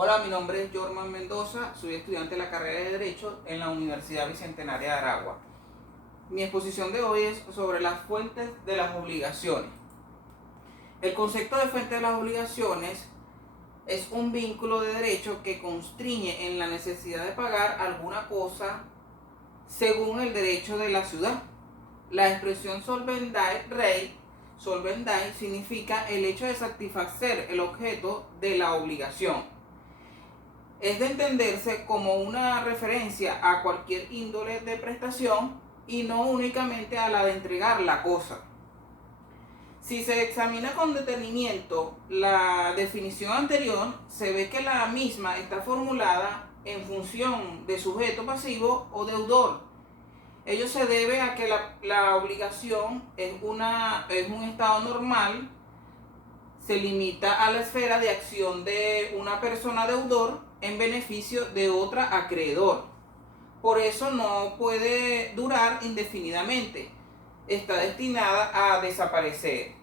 Hola, mi nombre es Jorman Mendoza, soy estudiante de la carrera de Derecho en la Universidad Bicentenaria de Aragua. Mi exposición de hoy es sobre las fuentes de las obligaciones. El concepto de fuente de las obligaciones es un vínculo de derecho que constriñe en la necesidad de pagar alguna cosa según el derecho de la ciudad. La expresión solvendae rei, solvendae, significa el hecho de satisfacer el objeto de la obligación. Es de entenderse como una referencia a cualquier índole de prestación y no únicamente a la de entregar la cosa. Si se examina con detenimiento la definición anterior, se ve que la misma está formulada en función de sujeto pasivo o deudor. Ello se debe a que la obligación es un estado normal, se limita a la esfera de acción de una persona deudor en beneficio de otra acreedor. Por eso no puede durar indefinidamente. Está destinada a desaparecer,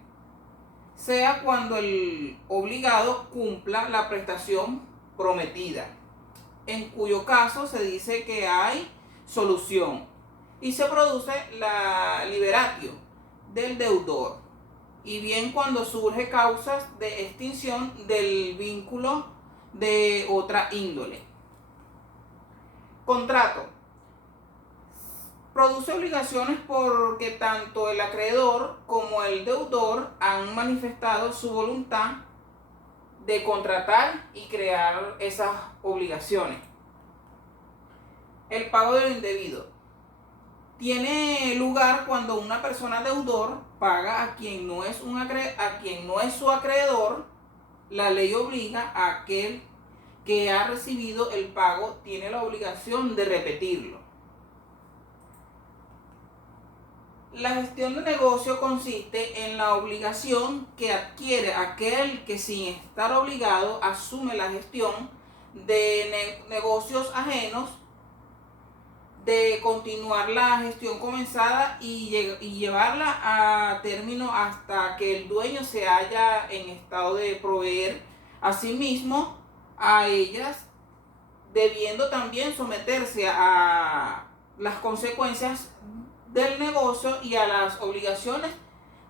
sea cuando el obligado cumpla la prestación prometida, en cuyo caso se dice que hay solución y se produce la liberatio del deudor, y bien cuando surge causas de extinción del vínculo de otra índole. Contrato. Produce obligaciones porque tanto el acreedor como el deudor han manifestado su voluntad de contratar y crear esas obligaciones. El pago de lo indebido. Tiene lugar cuando una persona deudor paga a quien no es su acreedor. La ley obliga a aquel que ha recibido el pago, tiene la obligación de repetirlo. La gestión de negocio consiste en la obligación que adquiere aquel que, sin estar obligado, asume la gestión de negocios ajenos, de continuar la gestión comenzada y llevarla a término hasta que el dueño se halla en estado de proveer asimismo a ellas, debiendo también someterse a las consecuencias del negocio y a las obligaciones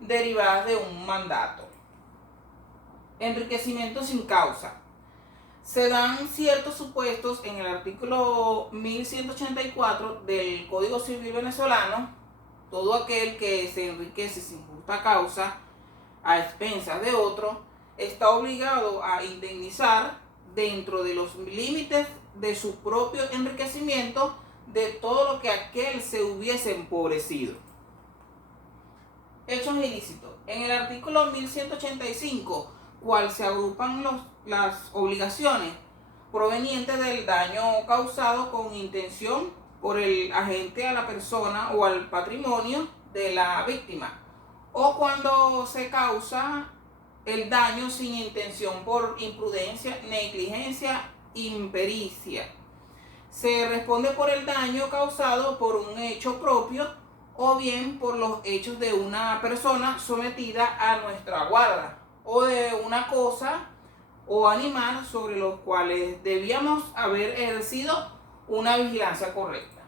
derivadas de un mandato. Enriquecimiento sin causa. Se dan ciertos supuestos en el artículo 1184 del Código Civil venezolano. Todo aquel que se enriquece sin justa causa a expensas de otro está obligado a indemnizar, dentro de los límites de su propio enriquecimiento, de todo lo que aquel se hubiese empobrecido. Hechos ilícitos. En el artículo 1185, cual se agrupan las obligaciones provenientes del daño causado con intención por el agente a la persona o al patrimonio de la víctima, o cuando se causa el daño sin intención por imprudencia, negligencia, impericia. Se responde por el daño causado por un hecho propio o bien por los hechos de una persona sometida a nuestra guarda, o de una cosa o animal sobre los cuales debíamos haber ejercido una vigilancia correcta.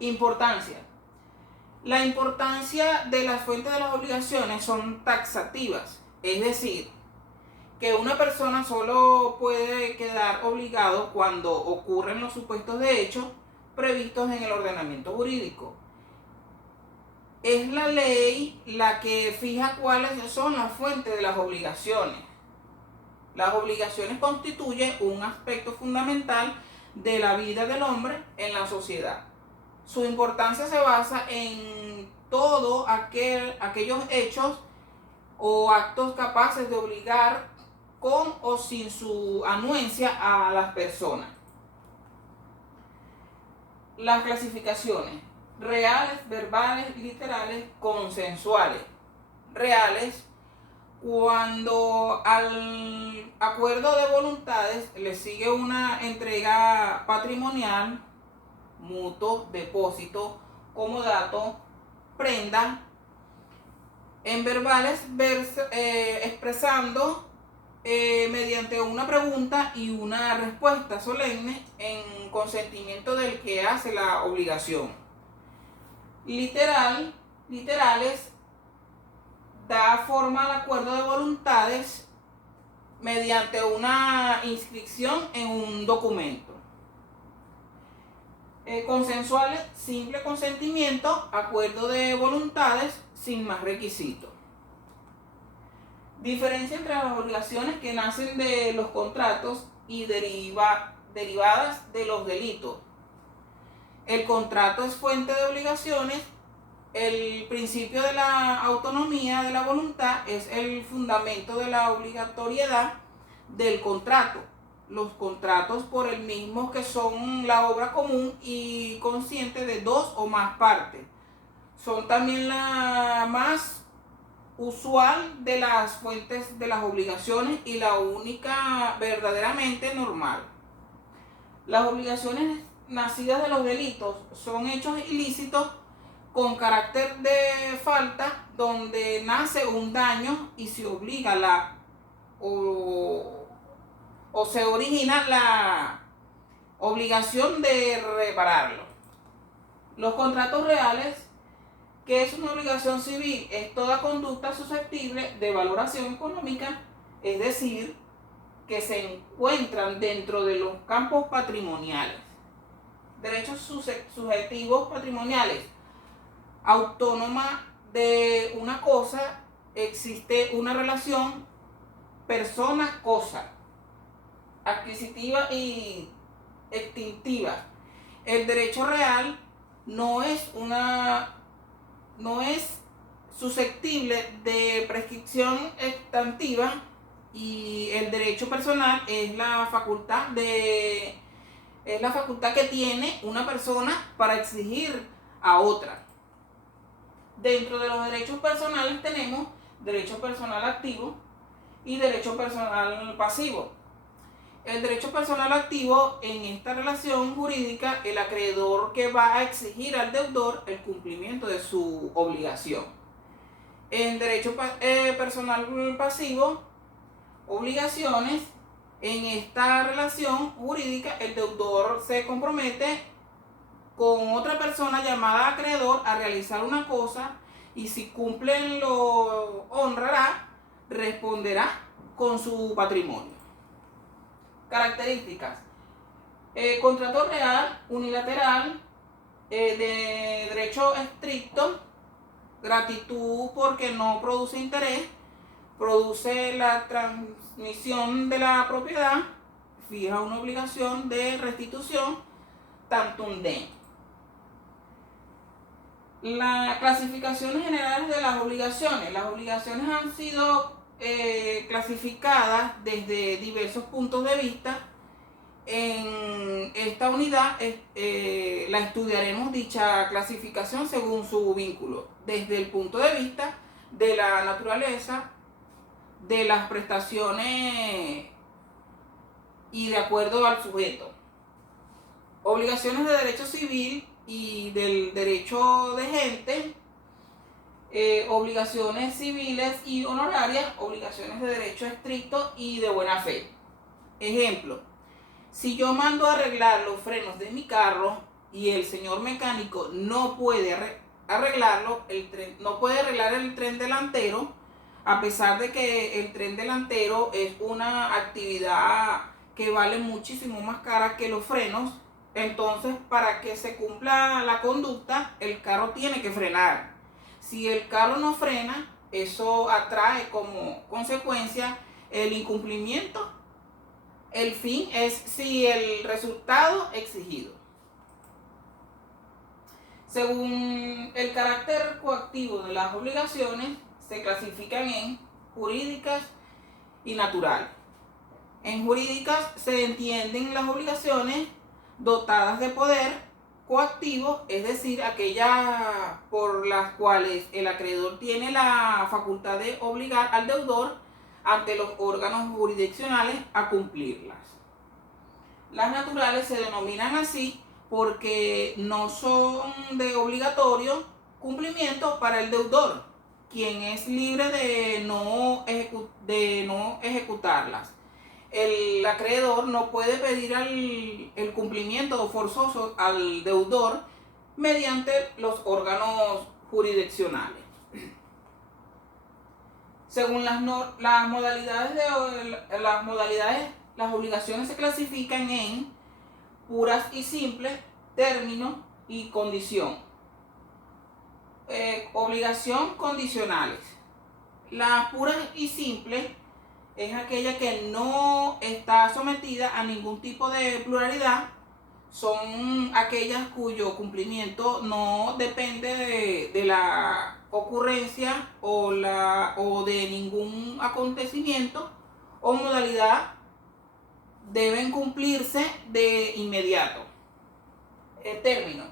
Importancia. La importancia de las fuentes de las obligaciones son taxativas, es decir, que una persona solo puede quedar obligado cuando ocurren los supuestos de hechos previstos en el ordenamiento jurídico. Es la ley la que fija cuáles son las fuentes de las obligaciones. Las obligaciones constituyen un aspecto fundamental de la vida del hombre en la sociedad. Su importancia se basa en todos aquellos hechos o actos capaces de obligar con o sin su anuencia a las personas. Las clasificaciones: reales, verbales, literales, consensuales. Reales, cuando al acuerdo de voluntades le sigue una entrega patrimonial, mutuo, depósito, comodato, prenda. En verbales, expresando mediante una pregunta y una respuesta solemne en consentimiento del que hace la obligación. Literales, da forma al acuerdo de voluntades mediante una inscripción en un documento. Consensuales, simple consentimiento, acuerdo de voluntades sin más requisitos. Diferencia entre las obligaciones que nacen de los contratos y derivadas de los delitos. El contrato es fuente de obligaciones. El principio de la autonomía de la voluntad es el fundamento de la obligatoriedad del contrato. Los contratos por el mismo que son la obra común y consciente de dos o más partes. Son también la más usual de las fuentes de las obligaciones y la única verdaderamente normal. Las obligaciones nacidas de los delitos son hechos ilícitos con carácter de falta donde nace un daño y se obliga o se origina la obligación de repararlo. Los contratos reales, que es una obligación civil, es toda conducta susceptible de valoración económica, es decir, que se encuentran dentro de los campos patrimoniales. Derechos subjetivos patrimoniales. Autónoma de una cosa, existe una relación persona-cosa, adquisitiva y extintiva. El derecho real no es susceptible de prescripción extantiva y el derecho personal es la facultad que tiene una persona para exigir a otra. Dentro de los derechos personales tenemos derecho personal activo y derecho personal pasivo. El derecho personal activo, en esta relación jurídica, el acreedor que va a exigir al deudor el cumplimiento de su obligación. En derecho personal pasivo, obligaciones, en esta relación jurídica el deudor se compromete con otra persona llamada acreedor a realizar una cosa y si cumplen lo honrará, responderá con su patrimonio. Características. Contrato real, unilateral, de derecho estricto, gratitud porque no produce interés, produce la transmisión de la propiedad, fija una obligación de restitución, tantum dent. Las clasificaciones generales de las obligaciones. Las obligaciones han sido clasificadas desde diversos puntos de vista. En esta unidad la estudiaremos dicha clasificación según su vínculo, desde el punto de vista de la naturaleza, de las prestaciones y de acuerdo al sujeto. Obligaciones de derecho civil y del derecho de gente, obligaciones civiles y honorarias, obligaciones de derecho estricto y de buena fe. Ejemplo, si yo mando a arreglar los frenos de mi carro y el señor mecánico no puede arreglarlo, no puede arreglar el tren delantero, a pesar de que el tren delantero es una actividad que vale muchísimo más cara que los frenos, entonces para que se cumpla la conducta, el carro tiene que frenar. Si el carro no frena, eso atrae como consecuencia el incumplimiento. El fin es si el resultado exigido. Según el carácter coactivo de las obligaciones, se clasifican en jurídicas y naturales. En jurídicas se entienden las obligaciones dotadas de poder coactivo, es decir, aquellas por las cuales el acreedor tiene la facultad de obligar al deudor ante los órganos jurisdiccionales a cumplirlas. Las naturales se denominan así porque no son de obligatorio cumplimiento para el deudor. quien es libre de no ejecutarlas. El acreedor no puede pedir el cumplimiento forzoso al deudor mediante los órganos jurisdiccionales. Según las modalidades, las obligaciones se clasifican en puras y simples, término y condición. Obligación condicionales. Las puras y simples es aquella que no está sometida a ningún tipo de pluralidad. Son aquellas cuyo cumplimiento no depende de la ocurrencia o de ningún acontecimiento o modalidad, deben cumplirse de inmediato. El término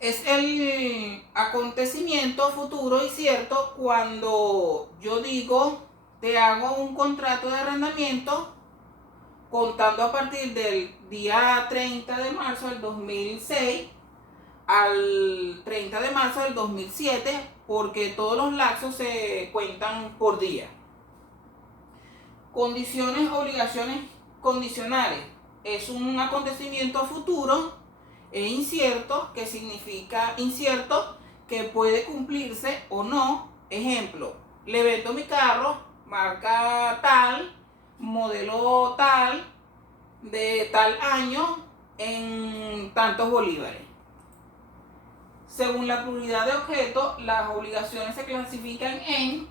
es el acontecimiento futuro y cierto cuando yo digo te hago un contrato de arrendamiento contando a partir del día 30 de marzo del 2006 al 30 de marzo del 2007, porque todos los lapsos se cuentan por día. Condiciones, obligaciones condicionales. Es un acontecimiento futuro e incierto, que significa incierto, que puede cumplirse o no. Ejemplo, le vendo mi carro, marca tal, modelo tal, de tal año, en tantos bolívares. Según la pluralidad de objetos, las obligaciones se clasifican en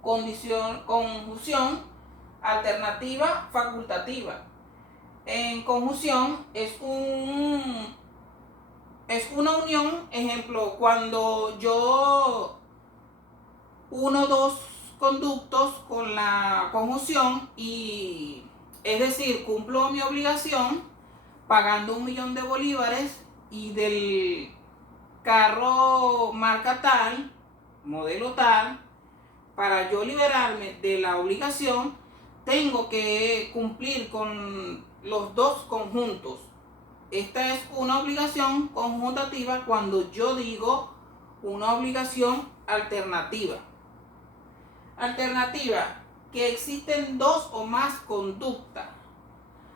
conjunción, alternativa, facultativa. En conjunción es una unión, ejemplo, cuando yo uno dos conductos con la conjunción, y es decir, cumplo mi obligación pagando 1.000.000 de bolívares y del carro marca tal, modelo tal. Para yo liberarme de la obligación tengo que cumplir con los dos conjuntos. Esta es una obligación conjuntativa cuando yo digo una obligación alternativa. Alternativa, que existen dos o más conductas.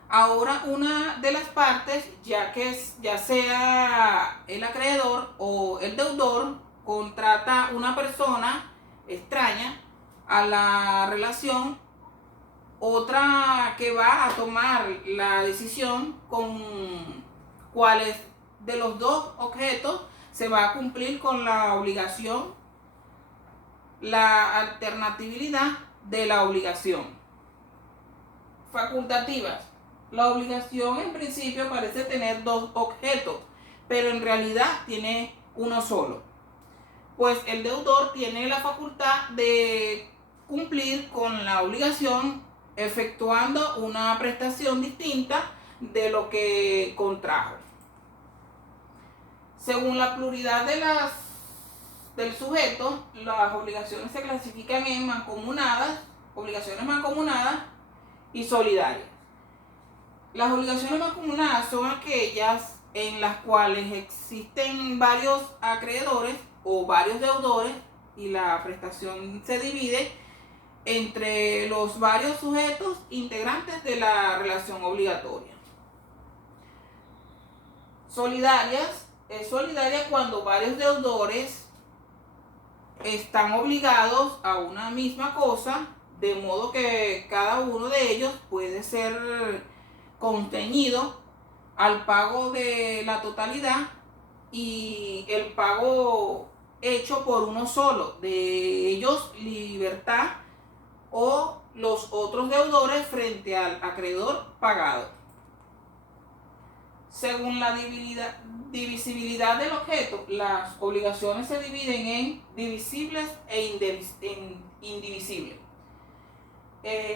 Ahora una de las partes, ya sea el acreedor o el deudor, contrata una persona extraña a la relación, otra que va a tomar la decisión con cuáles de los dos objetos se va a cumplir con la obligación, la alternatividad de la obligación. Facultativas. La obligación en principio parece tener dos objetos, pero en realidad tiene uno solo. Pues el deudor tiene la facultad de cumplir con la obligación efectuando una prestación distinta de lo que contrajo. Según la pluralidad del sujeto, las obligaciones se clasifican en mancomunadas, obligaciones mancomunadas y solidarias. Las obligaciones mancomunadas son aquellas en las cuales existen varios acreedores o varios deudores y la prestación se divide entre los varios sujetos integrantes de la relación obligatoria. Solidarias, es solidaria cuando varios deudores están obligados a una misma cosa, de modo que cada uno de ellos puede ser contenido al pago de la totalidad y el pago hecho por uno solo de ellos, libertad, o los otros deudores frente al acreedor pagado. Según la divisibilidad del objeto, las obligaciones se dividen en divisibles e indivisibles.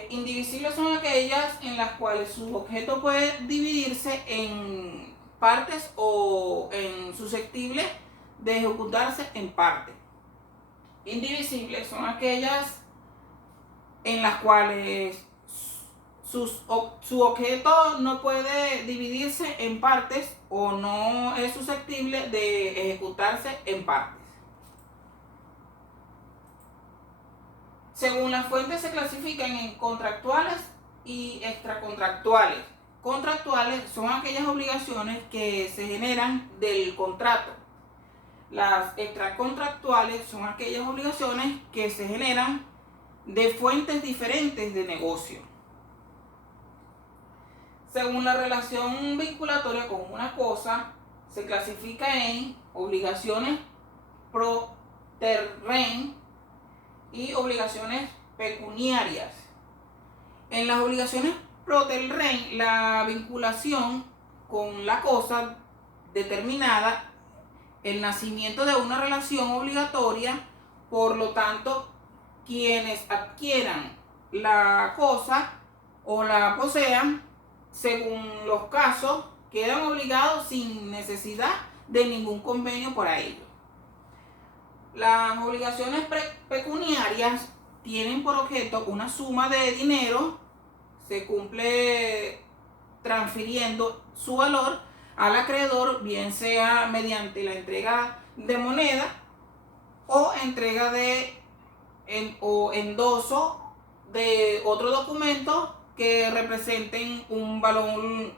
Indivisibles son aquellas en las cuales su objeto puede dividirse en partes o en susceptibles de ejecutarse en parte. Indivisibles son aquellas en las cuales su objeto no puede dividirse en partes o no es susceptible de ejecutarse en partes. Según las fuentes se clasifican en contractuales y extracontractuales. Contractuales son aquellas obligaciones que se generan del contrato. Las extracontractuales son aquellas obligaciones que se generan de fuentes diferentes de negocio. Según la relación vinculatoria con una cosa, se clasifica en obligaciones pro terrem y obligaciones pecuniarias. En las obligaciones pro terrem, la vinculación con la cosa determinada el nacimiento de una relación obligatoria, por lo tanto, quienes adquieran la cosa o la posean, según los casos, quedan obligados sin necesidad de ningún convenio para ello. Las obligaciones pecuniarias tienen por objeto una suma de dinero, se cumple transfiriendo su valor al acreedor, bien sea mediante la entrega de moneda o entrega o endoso de otro documento que representen un valor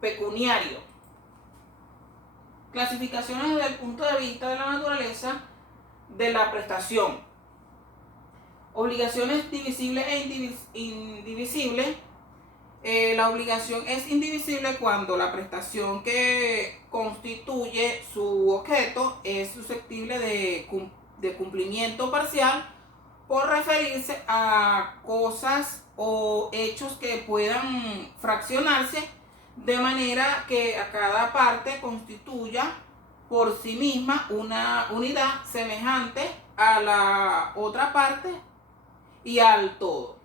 pecuniario. Clasificaciones desde el punto de vista de la naturaleza de la prestación. Obligaciones divisibles e indivisibles. La obligación es indivisible cuando la prestación que constituye su objeto es susceptible de cumplimiento parcial por referirse a cosas o hechos que puedan fraccionarse de manera que a cada parte constituya por sí misma una unidad semejante a la otra parte y al todo.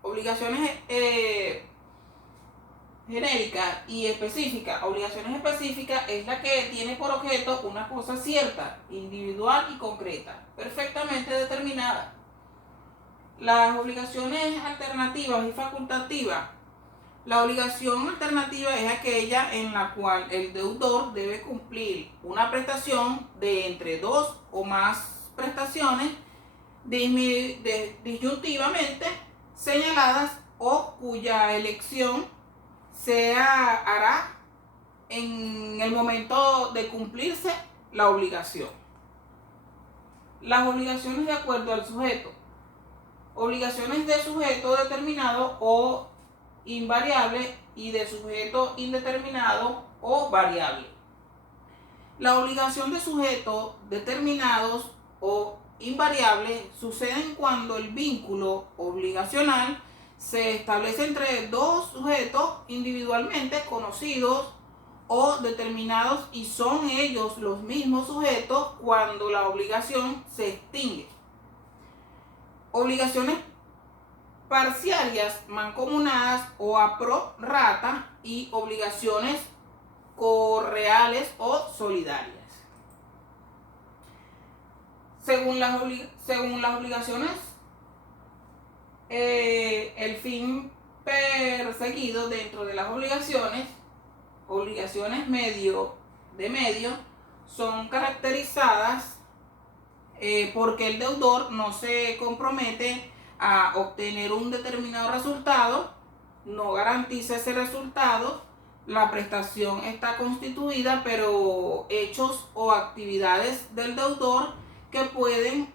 Obligaciones genérica y específica. Obligaciones específicas es la que tiene por objeto una cosa cierta, individual y concreta, perfectamente determinada. Las obligaciones alternativas y facultativas. La obligación alternativa es aquella en la cual el deudor debe cumplir una prestación de entre dos o más prestaciones disyuntivamente señaladas o cuya elección se hará en el momento de cumplirse la obligación. Las obligaciones de acuerdo al sujeto. Obligaciones de sujeto determinado o invariable y de sujeto indeterminado o variable. La obligación de sujeto determinados o invariable suceden cuando el vínculo obligacional se establece entre dos sujetos individualmente conocidos o determinados y son ellos los mismos sujetos cuando la obligación se extingue. Obligaciones parciarias mancomunadas o a pro rata y obligaciones correales o solidarias. Según las obligaciones, el fin perseguido dentro de las obligaciones medio, son caracterizadas porque el deudor no se compromete a obtener un determinado resultado, no garantiza ese resultado, la prestación está constituida, pero hechos o actividades del deudor que pueden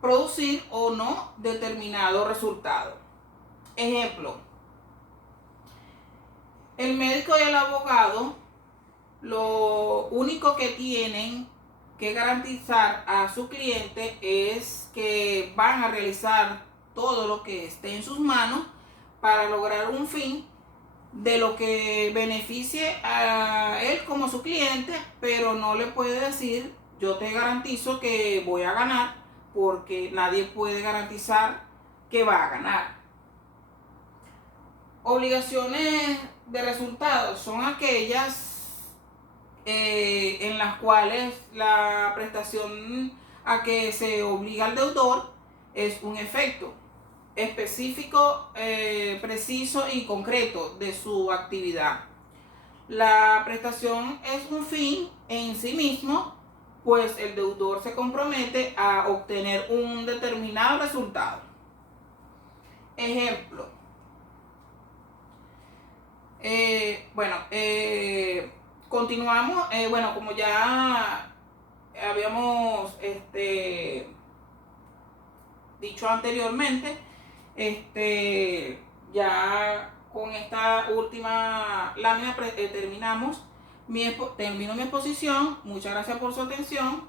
producir o no determinado resultado. Ejemplo, el médico y el abogado lo único que tienen que garantizar a su cliente es que van a realizar todo lo que esté en sus manos para lograr un fin de lo que beneficie a él como su cliente, pero no le puede decir yo te garantizo que voy a ganar, porque nadie puede garantizar que va a ganar. Obligaciones de resultados son aquellas en las cuales la prestación a que se obliga al deudor es un efecto específico, preciso y concreto de su actividad. La prestación es un fin en sí mismo, pues el deudor se compromete a obtener un determinado resultado. Ejemplo. Continuamos. Bueno, como ya habíamos dicho anteriormente, ya con esta última lámina terminamos termino mi exposición. Muchas gracias por su atención.